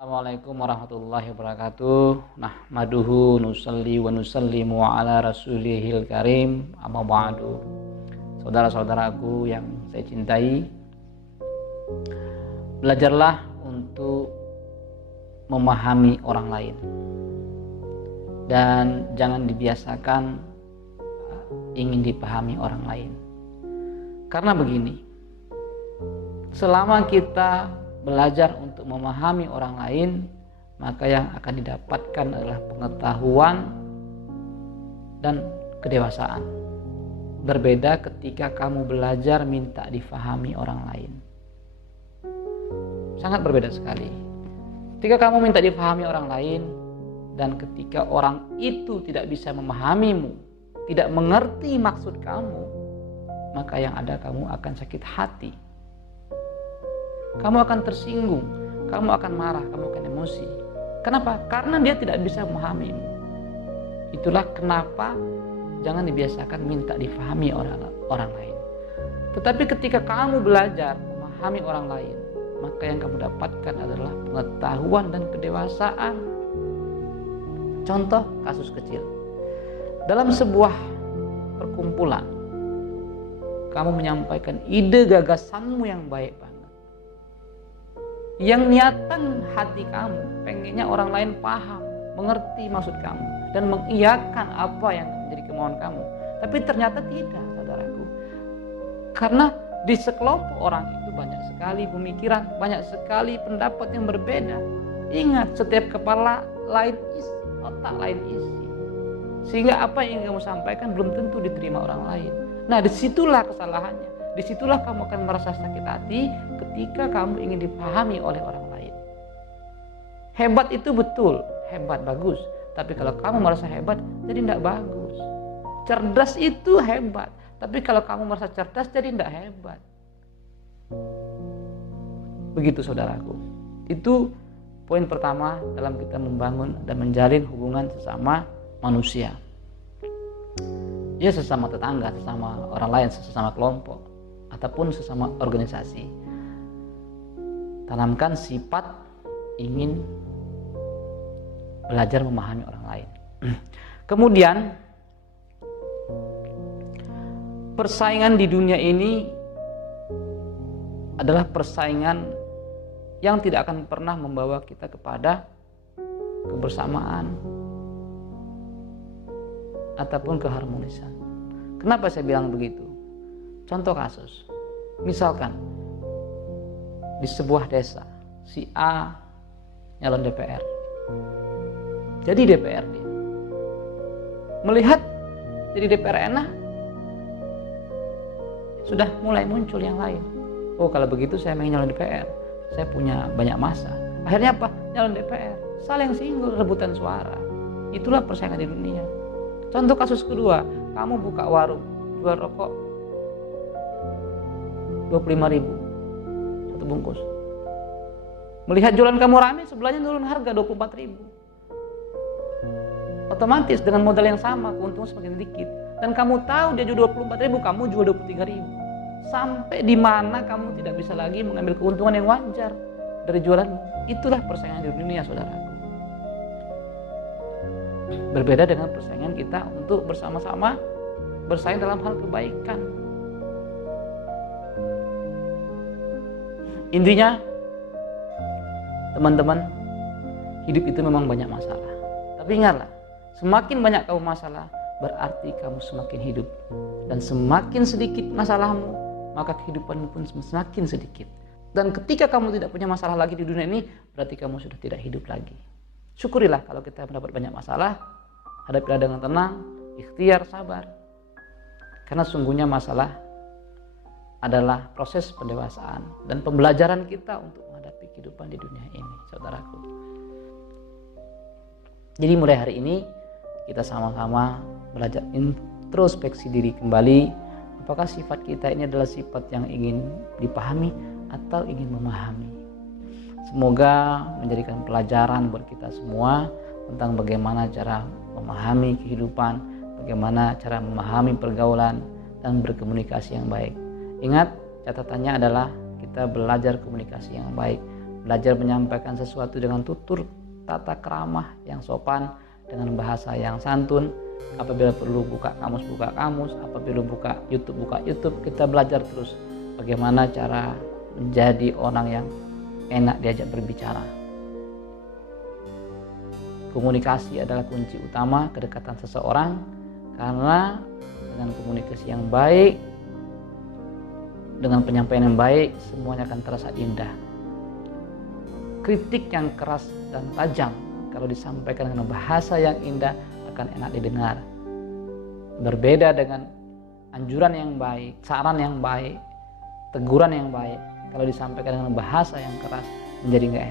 Assalamualaikum warahmatullahi wabarakatuh. Nahmaduhu nusalli wa nusallimu ala rasulihil karim. Amma ba'du. Saudara-saudaraku yang saya cintai, belajarlah untuk memahami orang lain. Dan jangan dibiasakan ingin dipahami orang lain. Karena begini, selama kita belajar untuk memahami orang lain, maka yang akan didapatkan adalah pengetahuan dan kedewasaan. Berbeda ketika kamu belajar minta difahami orang lain. Sangat berbeda sekali. Ketika kamu minta difahami orang lain dan ketika orang itu tidak bisa memahamimu, tidak mengerti maksud kamu, maka yang ada kamu akan sakit hati. Kamu akan tersinggung, kamu akan marah, kamu akan emosi. Kenapa? Karena dia tidak bisa memahami. Itulah kenapa jangan dibiasakan minta difahami orang lain. Tetapi ketika kamu belajar memahami orang lain, maka yang kamu dapatkan adalah pengetahuan dan kedewasaan. Contoh kasus kecil. Dalam sebuah perkumpulan, kamu menyampaikan ide gagasanmu yang baik banget. Yang niatan hati kamu pengennya orang lain paham, mengerti maksud kamu dan mengiyakan apa yang menjadi kemauan kamu. Tapi ternyata tidak, saudaraku. Karena di sekelompok orang itu banyak sekali pemikiran, banyak sekali pendapat yang berbeda. Ingat, setiap kepala lain isi, otak lain isi. Sehingga apa yang kamu sampaikan belum tentu diterima orang lain. Nah, disitulah kesalahannya. Disitulah kamu akan merasa sakit hati ketika kamu ingin dipahami oleh orang lain. Hebat itu betul, hebat, bagus. Tapi kalau kamu merasa hebat, jadi tidak bagus. Cerdas itu hebat. Tapi kalau kamu merasa cerdas, jadi tidak hebat. Begitu saudaraku. Itu poin pertama dalam kita membangun dan menjalin hubungan sesama manusia. Ya, sesama tetangga, sesama orang lain, sesama kelompok, ataupun sesama organisasi. Tanamkan sifat ingin belajar memahami orang lain. Kemudian, persaingan di dunia ini adalah persaingan yang tidak akan pernah membawa kita kepada kebersamaan ataupun keharmonisan. Kenapa saya bilang begitu? Contoh kasus, misalkan di sebuah desa, si A nyalon DPR, jadi DPR dia. Melihat jadi DPR enak, sudah mulai muncul yang lain. Oh, kalau begitu saya ingin nyalon DPR, saya punya banyak masa. Akhirnya apa? Nyalon DPR, saling singgul, rebutan suara. Itulah persaingan di dunia. Contoh kasus kedua, kamu buka warung, jual rokok 25.000 satu bungkus. Melihat jualan kamu rame, sebelahnya turun harga 24.000. Otomatis dengan modal yang sama, keuntungan semakin sedikit. Dan kamu tahu dia jual 24.000, kamu jual 23.000. Sampai di mana kamu tidak bisa lagi mengambil keuntungan yang wajar dari jualanmu. Itulah persaingan di dunia, saudaraku. Berbeda dengan persaingan kita untuk bersama-sama bersaing dalam hal kebaikan. Intinya, teman-teman, hidup itu memang banyak masalah. Tapi ingatlah, semakin banyak kamu masalah, berarti kamu semakin hidup. Dan semakin sedikit masalahmu, maka kehidupanmu pun semakin sedikit. Dan ketika kamu tidak punya masalah lagi di dunia ini, berarti kamu sudah tidak hidup lagi. Syukurilah kalau kita mendapat banyak masalah, hadapilah dengan tenang, ikhtiar, sabar. Karena sungguhnya masalah adalah proses pendewasaan dan pembelajaran kita untuk menghadapi kehidupan di dunia ini, saudaraku. Jadi mulai hari ini kita sama-sama belajar introspeksi diri kembali. Apakah sifat kita ini adalah sifat yang ingin dipahami atau ingin memahami? Semoga menjadikan pelajaran buat kita semua tentang bagaimana cara memahami kehidupan, bagaimana cara memahami pergaulan dan berkomunikasi yang baik. Ingat, catatannya adalah kita belajar komunikasi yang baik, belajar menyampaikan sesuatu dengan tutur tata keramah yang sopan, dengan bahasa yang santun. Apabila perlu buka kamus, apabila buka YouTube, kita belajar terus bagaimana cara menjadi orang yang enak diajak berbicara. Komunikasi adalah kunci utama kedekatan seseorang, karena dengan komunikasi yang baik, dengan penyampaian yang baik, semuanya akan terasa indah. Kritik yang keras dan tajam kalau disampaikan dengan bahasa yang indah akan enak didengar. Berbeda dengan anjuran yang baik, saran yang baik, teguran yang baik, kalau disampaikan dengan bahasa yang keras menjadi nggak enak.